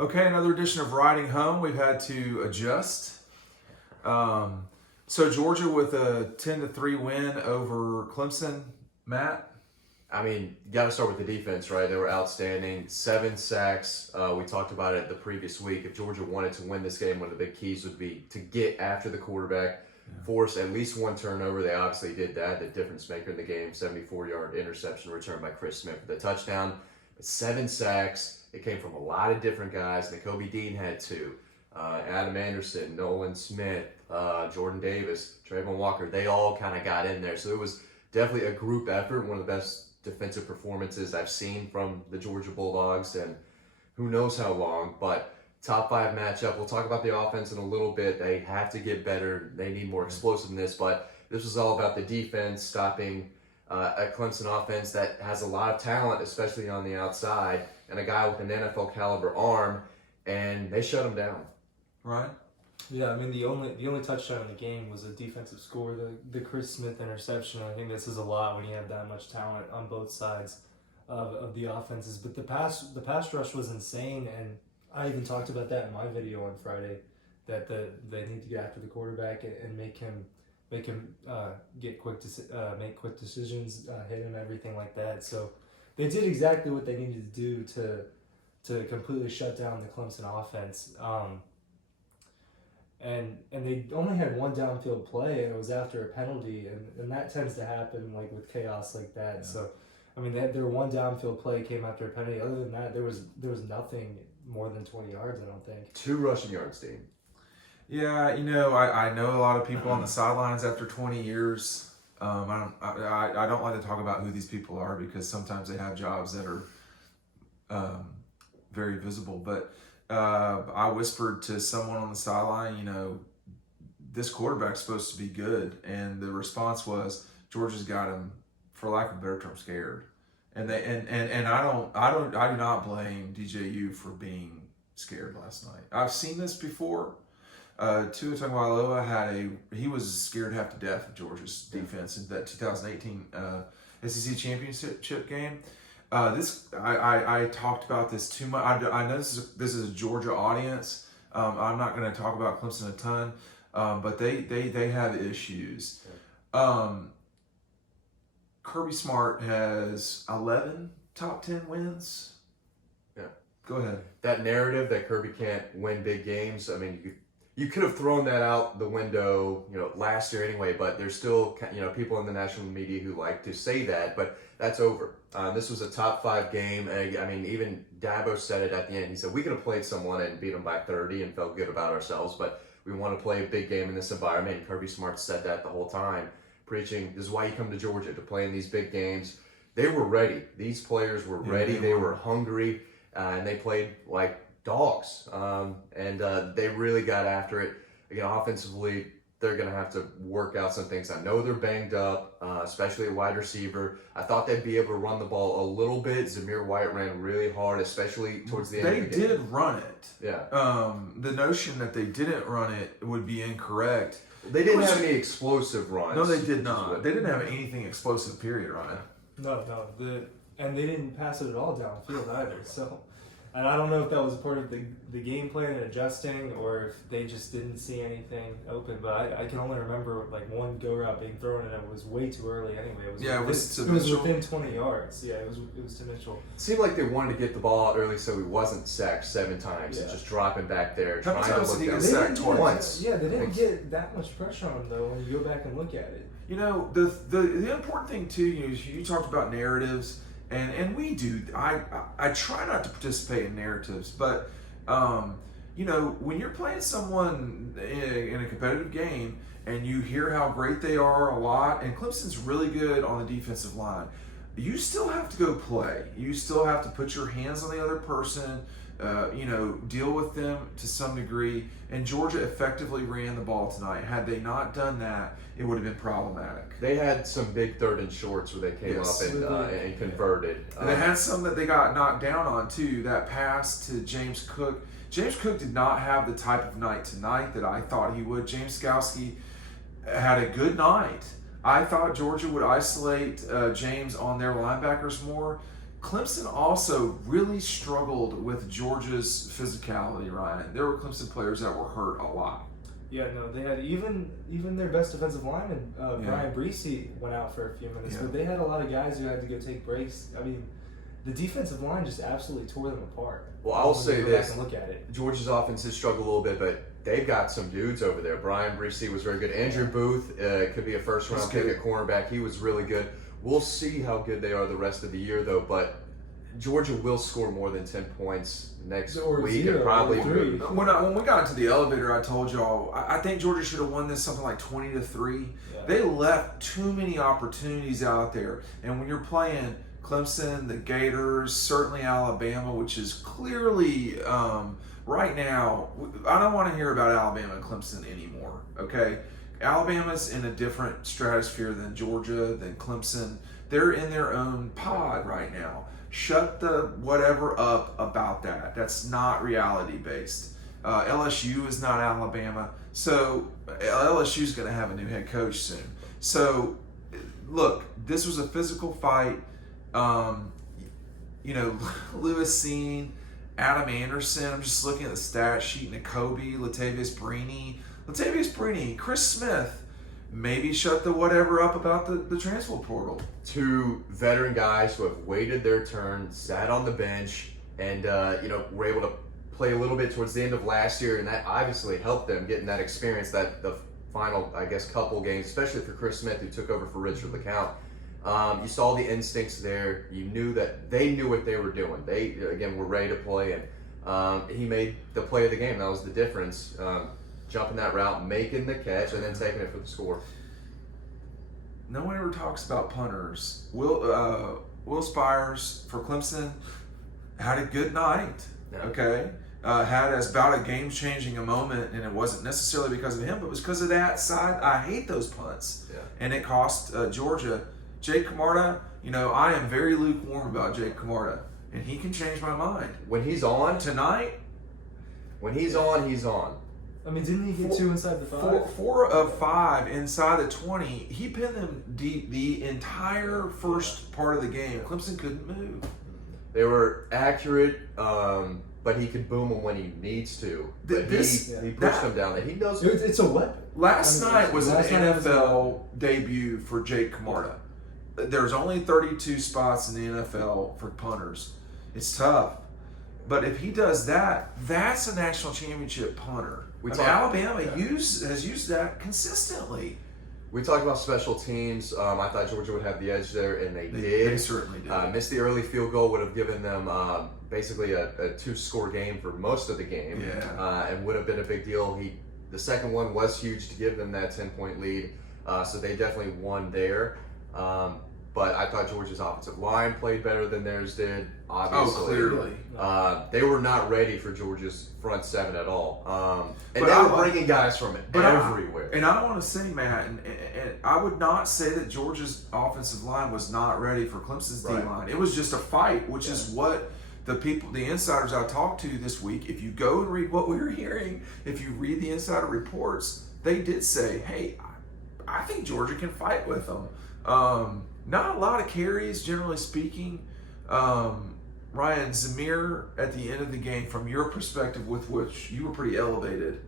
Okay, another edition of Riding Home. We've had to adjust. So Georgia with a 10-3 win over Clemson. Matt? I mean, you got to start with the defense, right? They were outstanding. 7 sacks. We talked about it the previous week. If Georgia wanted to win this game, one of the big keys would be to get after the quarterback, force at least one turnover. They obviously did that. The difference maker in the game, 74-yard interception returned by Chris Smith for the touchdown. But 7 sacks. It came from a lot of different guys. Nakobe Dean had 2. Adam Anderson, Nolan Smith, Jordan Davis, Trayvon Walker. They all kind of got in there. So it was definitely a group effort, one of the best defensive performances I've seen from the Georgia Bulldogs, and who knows how long, but top 5 matchup. We'll talk about the offense in a little bit. They have to get better. They need more explosiveness, but this was all about the defense, stopping a Clemson offense that has a lot of talent, especially on the outside, and a guy with an NFL caliber arm, and they shut him down. Right? Yeah, I mean the only touchdown in the game was a defensive score, the Chris Smith interception. I think this is a lot when you have that much talent on both sides of the offenses. But the pass rush was insane, and I even talked about that in my video on Friday, that they need to get after the quarterback and make him make quick decisions, hit him, everything like that. So they did exactly what they needed to do to completely shut down the Clemson offense. And they only had one downfield play, and it was after a penalty, and that tends to happen like with chaos like that. Yeah. So, I mean, their one downfield play came after a penalty. Other than that, there was nothing more than 20 yards, I don't think. 2 rushing yards, Dean. Yeah, I know a lot of people on the sidelines after 20 years. I don't like to talk about who these people are because sometimes they have jobs that are very visible, but. I whispered to someone on the sideline, this quarterback's supposed to be good, and the response was Georgia's got him, for lack of a better term, scared. And they and I do not blame DJU for being scared last night. I've seen this before. Tua Tagovailoa he was scared half to death of Georgia's defense in that 2018 SEC championship game. I talked about this too much. I know this is a Georgia audience. I'm not going to talk about Clemson a ton, but they have issues. Kirby Smart has 11 top 10 wins. Yeah. Go ahead. That narrative that Kirby can't win big games, I mean, you could have thrown that out the window, last year anyway, but there's still, people in the national media who like to say that, but that's over. This was a top 5 game. And I mean, even Dabo said it at the end. He said, we could have played someone and beat them by 30 and felt good about ourselves, but we want to play a big game in this environment. And Kirby Smart said that the whole time, preaching, this is why you come to Georgia, to play in these big games. They were ready. These players were ready. They were hungry, and they played like dogs. And they really got after it. Again, offensively, they're going to have to work out some things. I know they're banged up, especially at wide receiver. I thought they'd be able to run the ball a little bit. Zamir White ran really hard, especially towards the end of the game. They did run it. Yeah. The notion that they didn't run it would be incorrect. They didn't have any explosive runs. No, they did not. They didn't have anything explosive, period, Ryan. No. And they didn't pass it at all downfield either. So, and I don't know if that was part of the game plan and adjusting, or if they just didn't see anything open. But I can only remember like one go route being thrown, and it was way too early anyway. It was within 20 yards. Yeah, it was to Mitchell. It seemed like they wanted to get the ball out early so he wasn't sacked 7 times. Yeah. Just dropping back there, How trying many to times look did he down. get sacked twice? Yeah, they didn't get that much pressure on him though when you go back and look at it. The important thing too, you talked about narratives. And we do. I try not to participate in narratives, but when you're playing someone in a competitive game and you hear how great they are a lot, and Clemson's really good on the defensive line, you still have to go play. You still have to put your hands on the other person, deal with them to some degree. And Georgia effectively ran the ball tonight. Had they not done that, it would have been problematic. They had some big 3rd and shorts where they came up and converted. And they had some that they got knocked down on too. That pass to James Cook. James Cook did not have the type of night tonight that I thought he would. James Skowski had a good night. I thought Georgia would isolate James on their linebackers more. Clemson also really struggled with Georgia's physicality, Ryan. There were Clemson players that were hurt a lot. Yeah, no, they had even their best defensive lineman, Brian Breesy, went out for a few minutes, but they had a lot of guys who had to go take breaks. I mean, the defensive line just absolutely tore them apart. Well, I'll say go this: back and look at it. Georgia's offense has struggled a little bit, but they've got some dudes over there. Brian Breesy was very good. Andrew Booth could be a first-round pick at cornerback. He was really good. We'll see how good they are the rest of the year, though. But Georgia will score more than 10 points next week, and probably. When we got into the elevator, I told y'all I think Georgia should have won this something like 20-3. Yeah. They left too many opportunities out there, and when you're playing Clemson, the Gators, certainly Alabama, which is clearly right now, I don't want to hear about Alabama and Clemson anymore, okay? Alabama's in a different stratosphere than Georgia, than Clemson. They're in their own pod right now. Shut the whatever up about that. That's not reality-based. LSU is not Alabama. So LSU's going to have a new head coach soon. So, look, this was a physical fight. Lewis Seen, Adam Anderson. I'm just looking at the stat sheet. Nakobe, Latavius Brini, Chris Smith. Maybe shut the whatever up about the transfer portal. 2 veteran guys who have waited their turn, sat on the bench, and were able to play a little bit towards the end of last year, and that obviously helped them getting that experience, that the final, I guess, couple games, especially for Chris Smith, who took over for Richard LeCount. You saw the instincts there. You knew that they knew what they were doing. They, again, were ready to play, and he made the play of the game. That was the difference. Jumping that route, making the catch, and then taking it for the score. No one ever talks about punters. Will Spires for Clemson had a good night. Yeah. Okay, had about a game-changing a moment, and it wasn't necessarily because of him, but it was because of that side. I hate those punts, and it cost Georgia. Jake Camarda, I am very lukewarm about Jake Camarda, and he can change my mind. When he's on tonight, he's on. I mean, didn't he get 2 inside the 5? 4 of 5 inside the 20. He pinned them deep the entire first part of the game. Clemson couldn't move. They were accurate, but he could boom them when he needs to. But he pushed them down. He knows it's a weapon. Last night was an NFL debut for Jake Camarda. There's only 32 spots in the NFL for punters. It's tough. But if he does that, that's a national championship punter. Alabama has used that consistently. We talked about special teams. I thought Georgia would have the edge there, and they did. They certainly did. Missed the early field goal, would have given them basically a 2-score game for most of the game, and would have been a big deal. The second one was huge to give them that 10-point lead, so they definitely won there. But I thought Georgia's offensive line played better than theirs did, obviously. Oh, clearly. They were not ready for Georgia's front 7 at all. And they were bringing guys from everywhere. And I want to say, Matt, and I would not say that Georgia's offensive line was not ready for Clemson's D-line. It was just a fight, which is what the insiders I talked to this week, if you go and read what we were hearing, if you read the insider reports, they did say, hey, I think Georgia can fight with them. Not a lot of carries, generally speaking. Ryan, Zamir, at the end of the game, from your perspective, with which you were pretty elevated,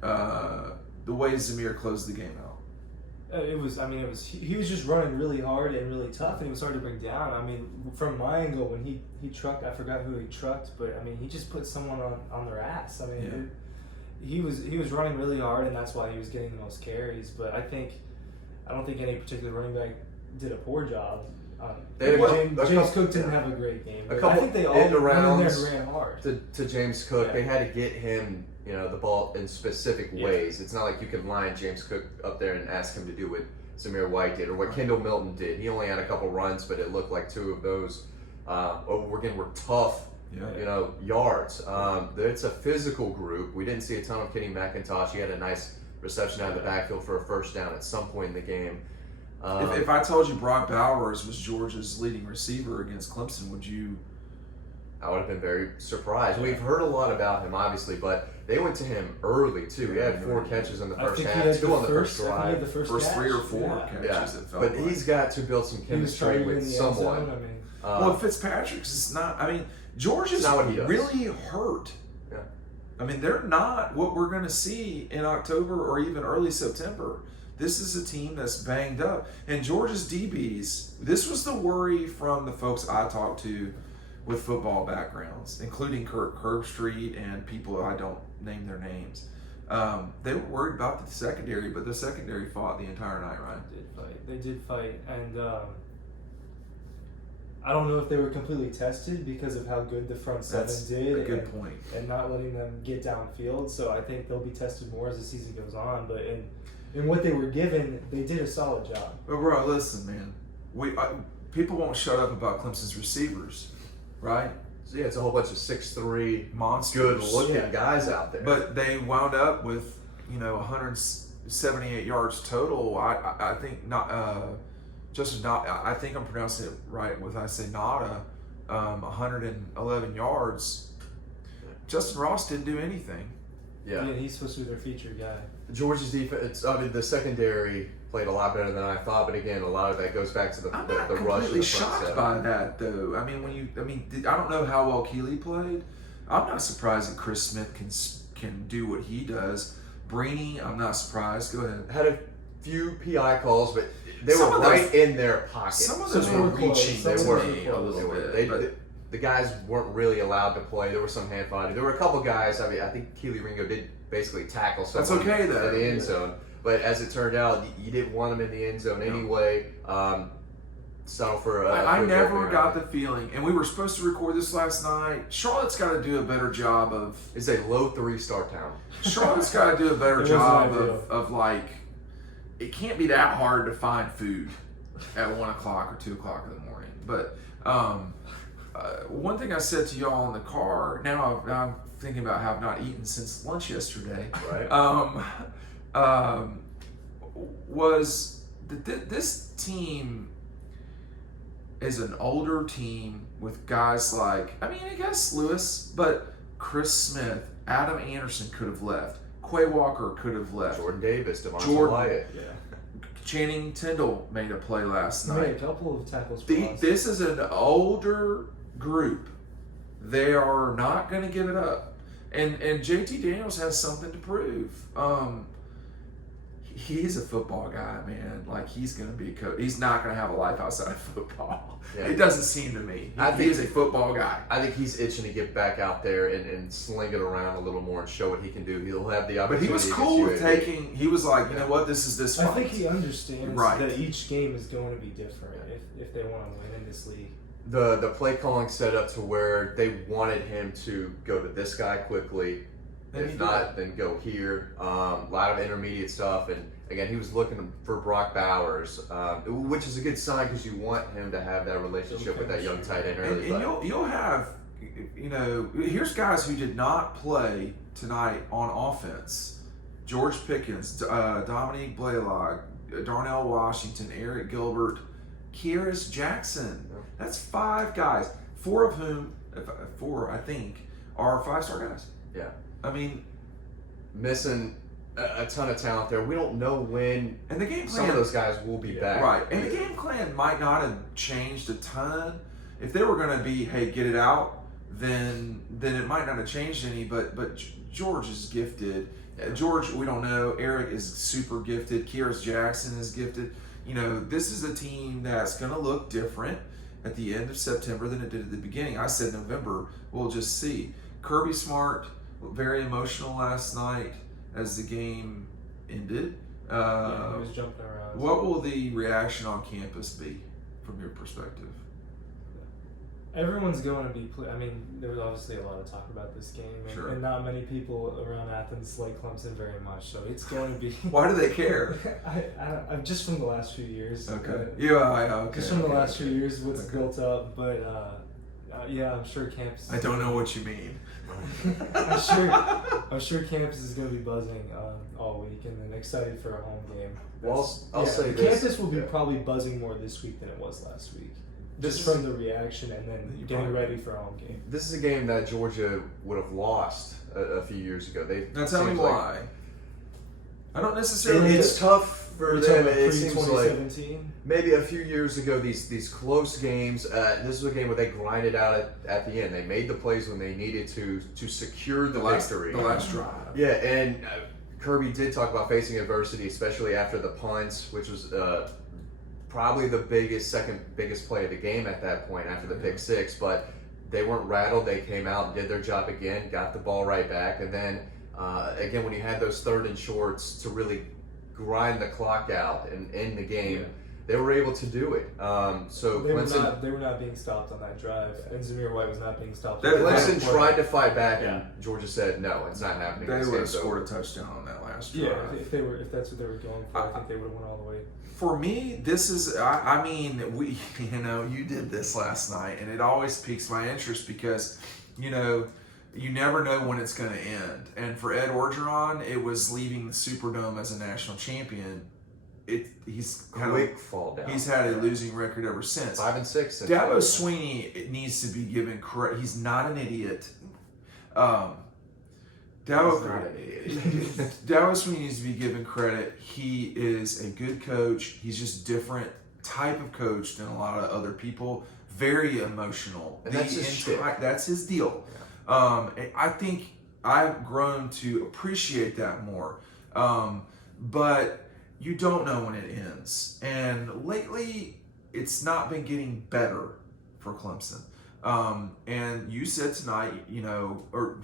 the way Zamir closed the game out. He was just running really hard and really tough, and he was hard to bring down. I mean, from my angle, when he trucked, I forgot who he trucked, but I mean, he just put someone on their ass. I mean, he was running really hard, and that's why he was getting the most carries. But I don't think any particular running back did a poor job. James Cook didn't have a great game. I think they all went in there and ran hard. To James Cook, they had to get him, the ball in specific ways. It's not like you can line James Cook up there and ask him to do what Zamir White did or what Kendall Milton did. He only had a couple runs, but it looked like 2 of those were tough. Yards. It's a physical group. We didn't see a ton of Kenny McIntosh. He had a nice reception out of the backfield for a first down at some point in the game. If I told you Brock Bowers was Georgia's leading receiver against Clemson, would you? I would have been very surprised. We've heard a lot about him, obviously, but they went to him early, too. He had 4 catches in the first half, 2 on the first drive. First 3 or 4 catches. But he's got to build some chemistry with someone. Well, Fitzpatrick's is not. I mean, George is not what he does. really hurt. Yeah. I mean, they're not what we're going to see in October or even early September. This is a team that's banged up. And Georgia's DBs, this was the worry from the folks I talked to with football backgrounds, including Kirk Herbstreit and people I don't name their names. They were worried about the secondary, but the secondary fought the entire night, right? They did fight. And I don't know if they were completely tested because of how good the front seven That's did. a good point. And not letting them get downfield. So I think they'll be tested more as the season goes on. But in what they were given, they did a solid job. But bro, listen, man. People won't shut up about Clemson's receivers, right? So yeah, it's a whole bunch of 6'3", Monsters. good-looking guys out there. But they wound up with 178 yards total. I think not. Justin, I think I'm pronouncing it right when I say Nada. 111 yards. Justin Ross didn't do anything. Yeah, he's supposed to be their featured guy. Georgia's defense. I mean, the secondary played a lot better than I thought. But again, a lot of that goes back to the I'm the not rush. completely of the front shocked seven. by that, though. I mean, I don't know how well Keeley played. I'm not surprised that Chris Smith can do what he does. Breeny, I'm not surprised. Go ahead. Had a few PI calls, but they Some were of right those- in their pocket. Some of Some those were were close. reaching Some to were me a close. little bit. They, but the guys weren't really allowed to play. There was some hand fighting. There were a couple guys. I mean, I think Keely Ringo did basically tackle someone That's okay, though. in the end zone. But as it turned out, you didn't want him in the end zone anyway. So for I field never goal got penalty. the feeling, and we were supposed to record this last night. Charlotte's got to do a better job of. It's a low 3-star town. Charlotte's got to do a better It wasn't job ideal. of like. It can't be that hard to find food at 1 o'clock or 2 o'clock in the morning. But one thing I said to y'all in the car. Now I'm thinking about how I've not eaten since lunch yesterday. Right. Was that this team is an older team with guys like, I guess Lewis, but Chris Smith, Adam Anderson could have left. Quay Walker could have left. Jordan Davis, Devontae Jordan. Wyatt. Yeah. Channing Tindall made a play last He made a night. couple of tackles for us. This is an older group. They are not going to give it up. And JT Daniels has something to prove. He's a football guy, man. Like, he's going to be a coach. He's not going to have a life outside of football. Yeah. It doesn't seem to me. He is a football guy. I think he's itching to get back out there and sling it around a little more and show what he can do. He'll have the But opportunity. he was against cool with UAB. taking. He was like, you know what? This is this I fight. think he understands Right. that each game is going to be different if they want to win in this league. The play calling set up to where they wanted him to go to this guy quickly. And he If did. not, then go here. A lot of intermediate stuff. And again, he was looking for Brock Bowers, which is a good sign because you want him to have that relationship with that young tight end early. And but you'll have, here's guys who did not play tonight on offense. George Pickens, Dominique Blaylock, Darnell Washington, Eric Gilbert, Kyrus Jackson. That's 5 guys, 4 of whom, 4 I think, are 5-star guys. yeah, I mean, missing a ton of talent there. We don't know when and the game some plan, of those guys will be back. right? And the game plan might not have changed a ton. If they were going to be, hey, get it out, then it might not have changed any. But George is gifted. George, we don't know. Eric is super gifted. Kyrus Jackson is gifted. This is a team that's going to look different at the end of September than it did at the beginning. I said November. We'll just see. Kirby Smart, very emotional last night as the game ended. He was jumping around. What will the reaction on campus be from your perspective? Everyone's going to be. There was obviously a lot of talk about this game, Sure. and not many people around Athens like Clemson very much. So it's going to be. Why do they care? I'm just from the last few years. Okay. Okay. Just from the okay, last few okay. years, what's Okay. built up, but yeah, I'm sure campus. I don't know what you mean. I'm sure campus is going to be buzzing all week, and then excited for a home game. Well, I'll say the this. campus will be Yeah. probably buzzing more this week than it was last week. This Just is- from the reaction and then You're getting probably ready for a home game. This is a game that Georgia would have lost a few years ago. Now tell me seems like- why. I don't necessarily. It's tough for We're them, talking it seems like 2017. maybe a few years ago, these close games. This was a game where they grinded out at the end. They made the plays when they needed to secure the victory. The last drive. Yeah, and Kirby did talk about facing adversity, especially after the punts, which was probably the second biggest play of the game at that point after the pick six. But they weren't rattled. They came out and did their job again, got the ball right back, and then again when you had those 3rd and shorts to really grind the clock out and end the game, they were able to do it. So They Clemson, were not being stopped on that drive, and Zamir White was not being stopped. Clemson tried to fight back, and Georgia said, "No, it's not happening." They This would have game's scored over." a touchdown on that last drive. Yeah, if that's what they were going for, I think they would have went all the way. For me, this is, I mean, you did this last night, and it always piques my interest because, you never know when it's going to end. And for Ed Orgeron, it was leaving the Superdome as a national champion. He's Quick fall down. He's had a losing record ever since. 5 and 6. Dabo Sweeney needs to be given credit. He's not an idiot. Dabo Sweeney needs to be given credit. He is a good coach. He's just different type of coach than a lot of other people. Very emotional. And that's his shtick. That's his deal. I think I've grown to appreciate that more. But you don't know when it ends. And lately, it's not been getting better for Clemson. And you said tonight, A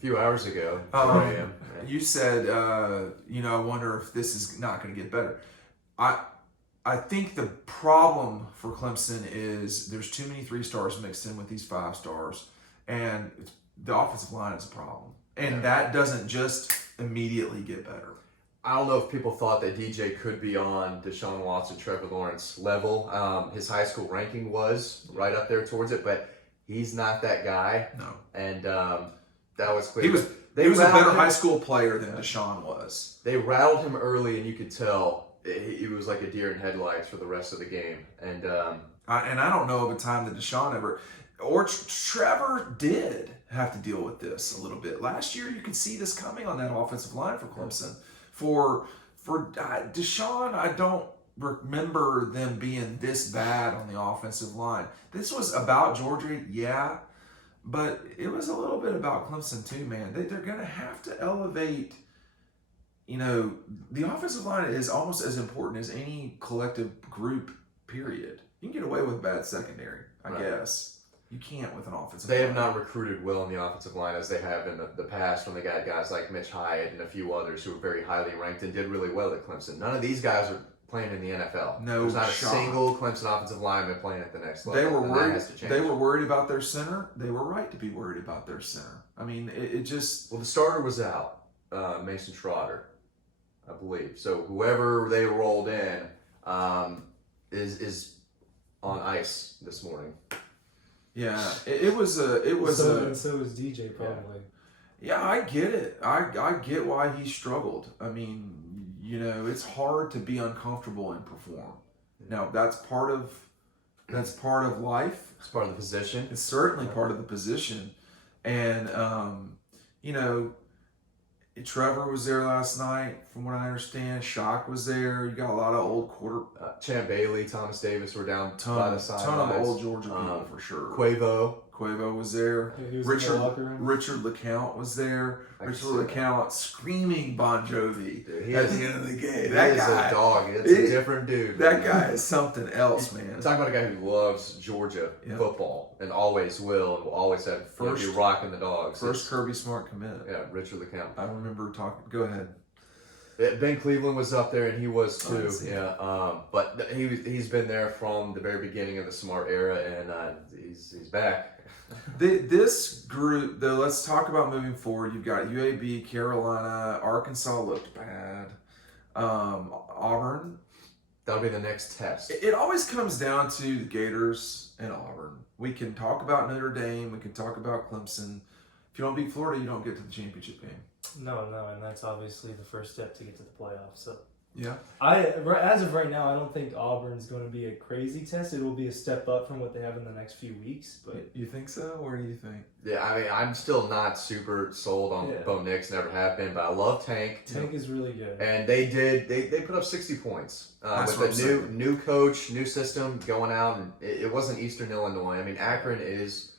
few hours ago, 4 a.m. You said, I wonder if this is not going to get better. I think the problem for Clemson is there's too many 3-stars mixed in with these 5 stars, and the offensive line is a problem. And that doesn't just immediately get better. I don't know if people thought that DJ could be on Deshaun Watson, Trevor Lawrence level. His high school ranking was right up there towards it, but he's not that guy. No. And that was clear. He was a better high school player than Deshaun was. They rattled him early, and you could tell he was like a deer in headlights for the rest of the game. And I don't know of a time that Deshaun ever, or Trevor did have to deal with this a little bit. Last year, you could see this coming on that offensive line for Clemson. For Deshaun, I don't remember them being this bad on the offensive line. This was about Georgia, yeah, but it was a little bit about Clemson too, man. They're going to have to elevate. The offensive line is almost as important as any collective group, period. You can get away with bad secondary, I guess. You can't with an offensive line. They have not recruited well in the offensive line as they have in the past when they got guys like Mitch Hyatt and a few others who were very highly ranked and did really well at Clemson. None of these guys are playing in the NFL. No There's not shot. a single Clemson offensive lineman playing at the next level. They were worried. That has to change. They were worried about their center. They were right to be worried about their center. I mean, it just. Well, the starter was out, Mason Trotter, I believe. So whoever they rolled in is on ice this morning. Yeah, it was. And so was DJ probably. Yeah, I get it. I get why he struggled. I mean, it's hard to be uncomfortable and perform. Now that's part of life. It's part of the position. It's certainly part of the position, and Trevor was there last night, from what I understand. Shock was there. You got a lot of old quarter. Champ Bailey, Thomas Davis were down by Ton the of sidelines. old Georgia people for sure. Quavo was there. Yeah, he was in the locker room. Richard LeCount was there. I can Richard see that. LeCount screaming Bon Jovi Dude, at the end of the game. He That is guy, a dog. It's a different dude. that guy is something else, man. Talking about a guy who loves Georgia football and always will and will always have be rocking the dogs. First Kirby Smart commit. Yeah, Richard LeCount. I remember talking. Go ahead. Ben Cleveland was up there, and he was too. Oh, But he's been there from the very beginning of the Smart era, and he's back. This group, though, let's talk about moving forward. You've got UAB, Carolina, Arkansas looked bad, Auburn. That'll be the next test. It always comes down to the Gators and Auburn. We can talk about Notre Dame. We can talk about Clemson. If you don't beat Florida, you don't get to the championship game. No, and that's obviously the first step to get to the playoffs. So Yeah. As of right now, I don't think Auburn's going to be a crazy test. It will be a step up from what they have in the next few weeks. But You think so? Or do you think? Yeah, I mean, I'm still not super sold on Bo Nix. Never have been, but I love Tank. Tank is really good. And they put up 60 points That's with what a I'm new coach, new system going out, and it wasn't Eastern Illinois. I mean, Akron is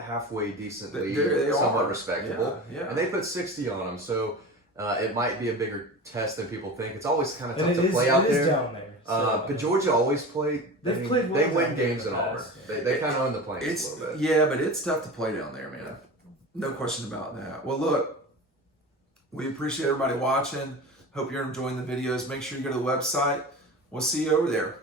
halfway decently, They somewhat are. respectable, Yeah. and they put 60 on them. So it might be a bigger test than people think. It's always kind of And tough to play out it is there. down there. So, But Georgia always played. They've played well They win down there games in in the Auburn. past. They kind of own the plains It's a little bit. yeah, but it's tough to play down there, man. No question about that. Well, look, we appreciate everybody watching. Hope you're enjoying the videos. Make sure you go to the website. We'll see you over there.